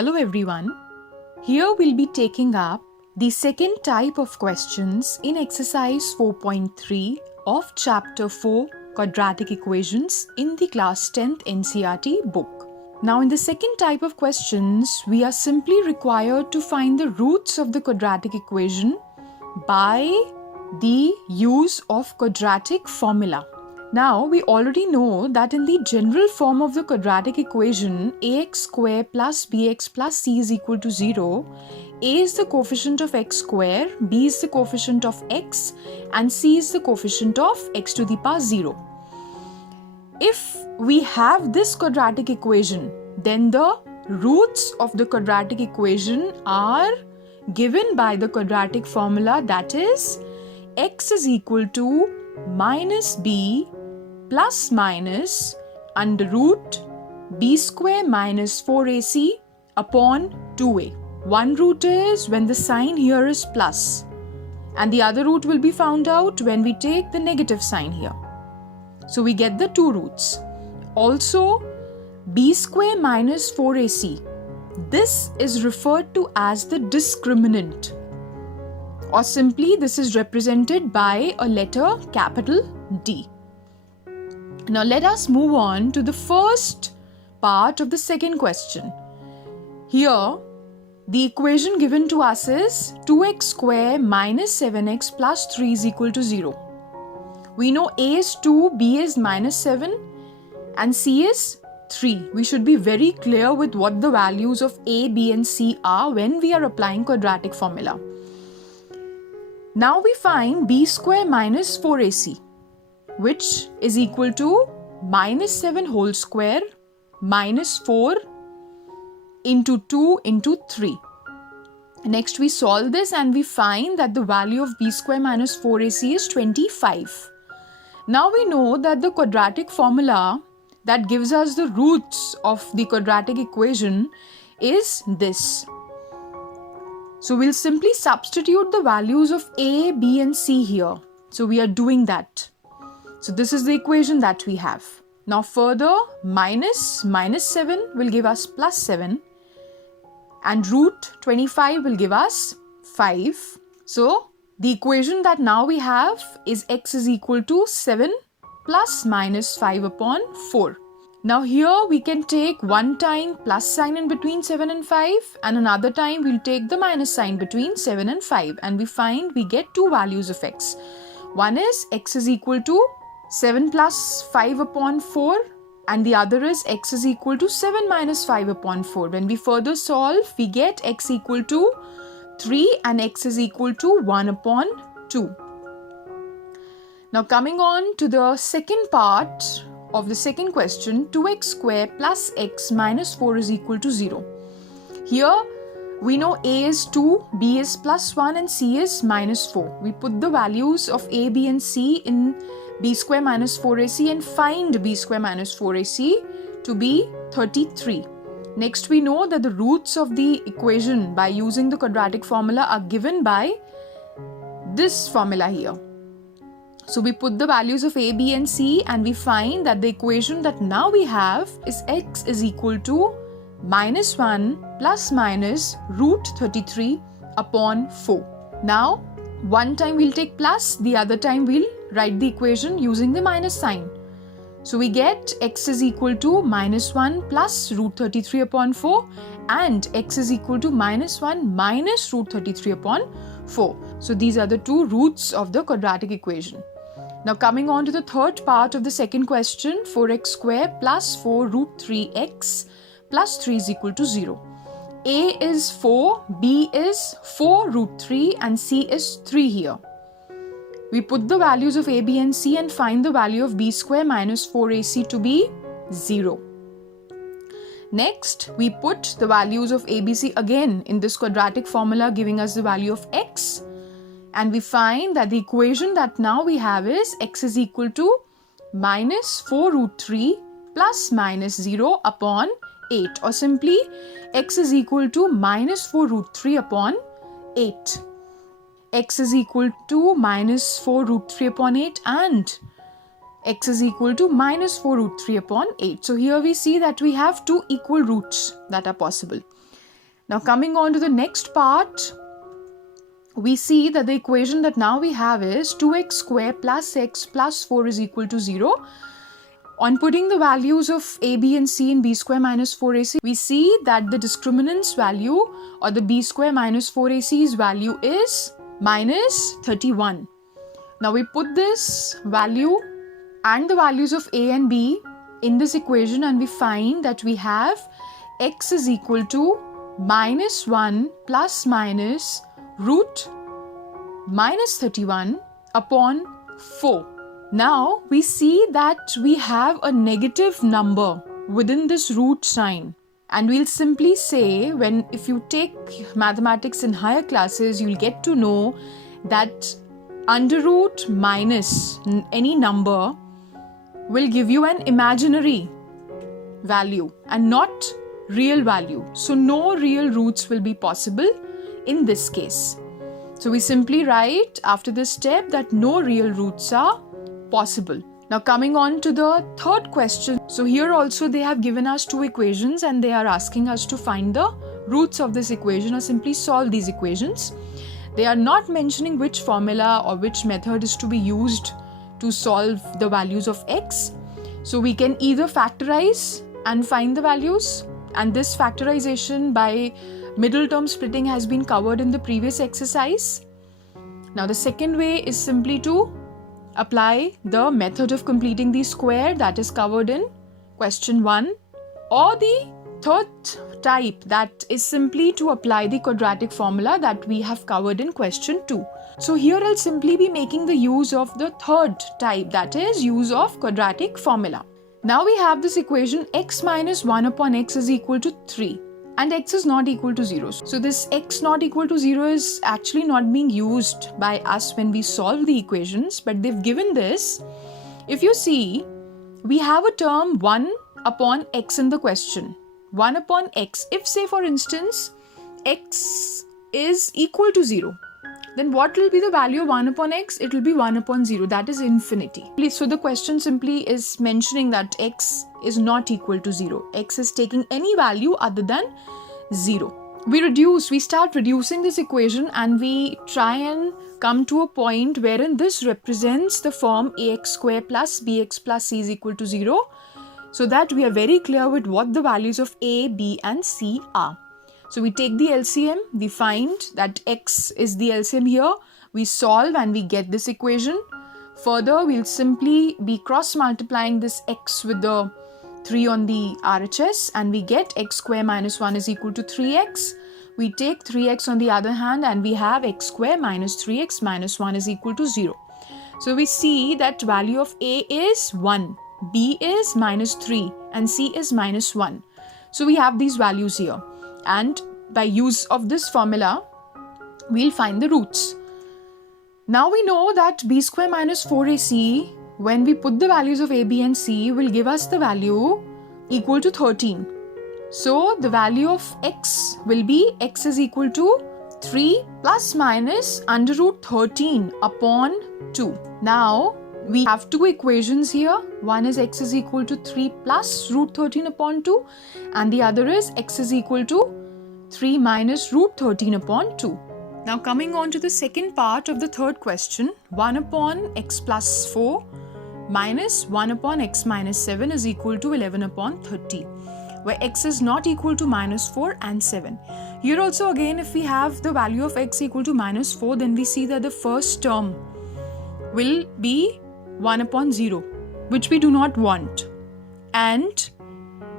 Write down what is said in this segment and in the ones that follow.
Hello everyone. Here we'll be taking up the second type of questions in exercise 4.3 of chapter 4 quadratic equations in the class 10th NCERT book. Now in the second type of questions, we are simply required to find the roots of the quadratic equation by the use of quadratic formula. Now, we already know that in the general form of the quadratic equation, ax square plus bx plus c is equal to 0, a is the coefficient of x square, b is the coefficient of x, and c is the coefficient of x to the power 0. If we have this quadratic equation, then the roots of the quadratic equation are given by the quadratic formula, that is x is equal to minus b plus minus under root b square minus 4ac upon 2a. One root is when the sign here is plus, and the other root will be found out when we take the negative sign here. So we get the two roots. Also, b square minus 4ac, this is referred to as the discriminant, or simply this is represented by a letter capital D. Now let us move on to the first part of the second question. Here, the equation given to us is 2x square minus 7x plus 3 is equal to 0. We know a is 2, b is minus 7, and c is 3. We should be very clear with what the values of a, b, and c are when we are applying quadratic formula. Now we find b square minus 4ac, which is equal to minus 7 whole square minus 4 into 2 into 3. Next we solve this and we find that the value of b square minus 4ac is 25. Now we know that the quadratic formula that gives us the roots of the quadratic equation is this. So we'll simply substitute the values of a, b, and c here. So we are doing that. So this is the equation that we have. Now further, minus 7 will give us plus 7, and root 25 will give us 5. So the equation that now we have is x is equal to 7 plus minus 5 upon 4. Now here we can take one time plus sign in between 7 and 5, and another time we'll take the minus sign between 7 and 5, and we find we get two values of x. One is x is equal to 7 plus 5 upon 4, and the other is x is equal to 7 minus 5 upon 4. When we further solve, we get x equal to 3 and x is equal to 1 upon 2. Now coming on to the second part of the second question, 2x square plus x minus 4 is equal to 0. Here we know a is 2, b is plus 1, and c is minus 4. We put the values of a, b, and c in b square minus 4ac and find b square minus 4ac to be 33. Next we know that the roots of the equation by using the quadratic formula are given by this formula here. So we put the values of a, b, and c, and we find that the equation that now we have is x is equal to minus 1 plus minus root 33 upon 4. Now one time we'll take plus, the other time we'll write the equation using the minus sign. So we get x is equal to minus 1 plus root 33 upon 4, and x is equal to minus 1 minus root 33 upon 4. So these are the two roots of the quadratic equation. Now coming on to the third part of the second question, 4x square plus 4 root 3x plus 3 is equal to 0. A is 4, b is 4 root 3, and c is 3 here. We put the values of a, b, and c and find the value of b square minus 4ac to be 0. Next, we put the values of a, b, c again in this quadratic formula giving us the value of x, and we find that the equation that now we have is x is equal to minus 4 root 3 plus minus 0 upon 8, or simply x is equal to minus 4 root 3 upon 8. X is equal to minus 4 root 3 upon 8 and x is equal to minus 4 root 3 upon 8. So here we see that we have two equal roots that are possible. Now coming on to the next part, we see that the equation that now we have is 2x square plus x plus 4 is equal to 0. On putting the values of a, b and c in b square minus 4ac, we see that the discriminant's value or the b square minus 4ac's value is minus 31. Now we put this value and the values of a and b in this equation and we find that we have x is equal to minus 1 plus minus root minus 31 upon 4. Now we see that we have a negative number within this root sign, and we'll simply say, if you take mathematics in higher classes, you'll get to know that under root minus any number will give you an imaginary value and not real value. So no real roots will be possible in this case. So we simply write after this step that no real roots are possible. Now coming on to the third question. So here also they have given us two equations and they are asking us to find the roots of this equation or simply solve these equations. They are not mentioning which formula or which method is to be used to solve the values of x. So we can either factorize and find the values, and this factorization by middle term splitting has been covered in the previous exercise. Now the second way is simply to apply the method of completing the square that is covered in question 1, or the third type, that is simply to apply the quadratic formula that we have covered in question 2. So here I'll simply be making the use of the third type, that is use of quadratic formula. Now we have this equation x minus 1 upon x is equal to 3 and x is not equal to 0. So this x not equal to 0 is actually not being used by us when we solve the equations, but they've given this. If you see, we have a term 1 upon x in the question. 1 upon x. If say for instance x is equal to 0, then what will be the value of 1 upon x? It will be 1 upon 0, that is infinity. So the question simply is mentioning that x is not equal to 0. X is taking any value other than 0. We start reducing this equation and we try and come to a point wherein this represents the form ax square plus bx plus c is equal to 0, so that we are very clear with what the values of a, b and c are. So we take the LCM, we find that x is the LCM here, we solve and we get this equation. Further, we'll simply be cross multiplying this x with the 3 on the RHS and we get x square minus 1 is equal to 3x. We take 3x on the other hand and we have x square minus 3x minus 1 is equal to 0. So we see that value of a is 1, b is minus 3 and c is minus 1. So we have these values here. And by use of this formula, we'll find the roots. Now we know that b square minus 4ac, when we put the values of a, b and c, will give us the value equal to 13. So the value of x will be x is equal to 3 plus minus under root 13 upon 2. Now we have two equations here. One is x is equal to 3 plus root 13 upon 2 and the other is x is equal to 3 minus root 13 upon 2. Now coming on to the second part of the third question, 1 upon x plus 4 minus 1 upon x minus 7 is equal to 11 upon 30, where x is not equal to minus 4 and 7. Here also again, if we have the value of x equal to minus 4, then we see that the first term will be 1 upon 0, which we do not want. And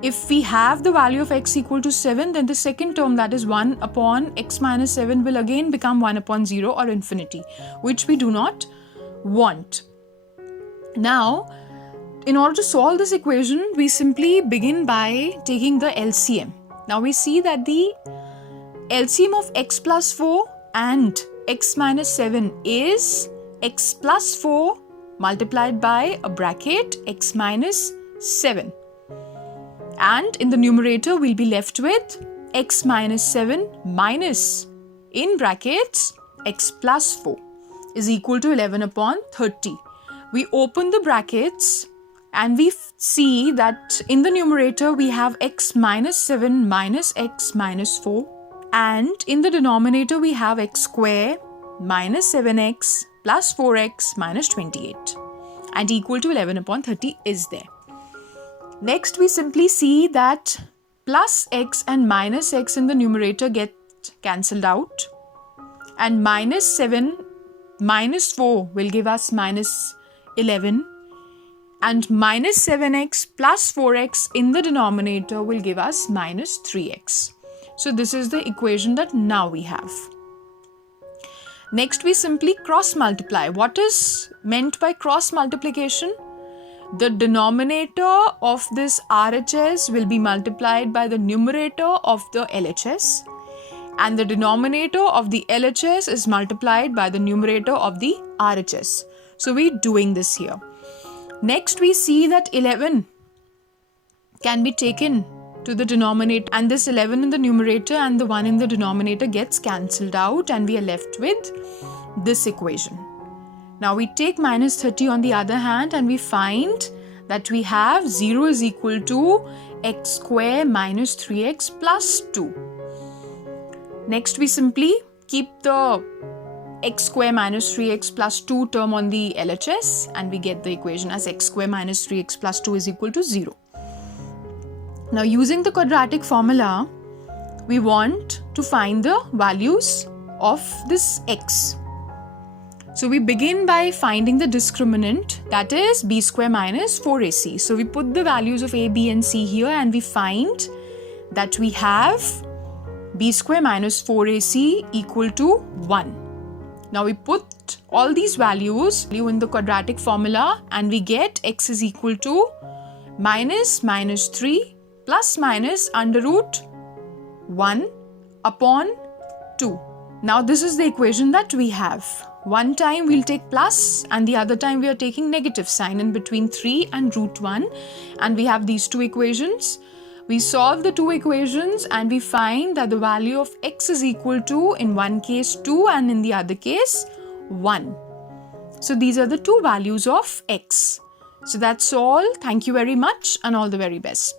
if we have the value of x equal to 7, then the second term, that is 1 upon x minus 7, will again become 1 upon 0 or infinity, which we do not want. Now, in order to solve this equation, we simply begin by taking the LCM. Now we see that the LCM of x plus 4 and x minus 7 is x plus 4 multiplied by a bracket x minus 7. And in the numerator, we'll be left with x minus 7 minus, in brackets, x plus 4 is equal to 11 upon 30. We open the brackets and we see that in the numerator, we have x minus 7 minus x minus 4 And in the denominator, we have x square minus 7x plus 4x minus 28 and equal to 11 upon 30 is there. Next, we simply see that plus x and minus x in the numerator get cancelled out, and minus 7 minus 4 will give us minus 11, and minus 7x plus 4x in the denominator will give us minus 3x. So this is the equation that now we have. Next, we simply cross multiply. What is meant by cross multiplication? The denominator of this RHS will be multiplied by the numerator of the LHS, and the denominator of the LHS is multiplied by the numerator of the RHS. So we're doing this here. Next, we see that 11 can be taken to the denominator, and this 11 in the numerator and the 1 in the denominator gets cancelled out, and we are left with this equation. Now we take minus 30 on the other hand, and we find that we have 0 is equal to x square minus 3x plus 2. Next, we simply keep the x square minus 3x plus 2 term on the LHS, and we get the equation as x square minus 3x plus 2 is equal to 0. Now, using the quadratic formula, we want to find the values of this x. So we begin by finding the discriminant, that is b square minus 4ac. So we put the values of a, b and c here, and we find that we have b square minus 4ac equal to 1. Now we put all these values in the quadratic formula, and we get x is equal to minus 3 plus minus under root 1 upon 2. Now this is the equation that we have. One time we'll take plus, and the other time we are taking negative sign in between 3 and root 1, and we have these two equations. We solve the two equations and we find that the value of x is equal to, in one case 2 and in the other case 1. So these are the two values of x. So that's all. Thank you very much and all the very best.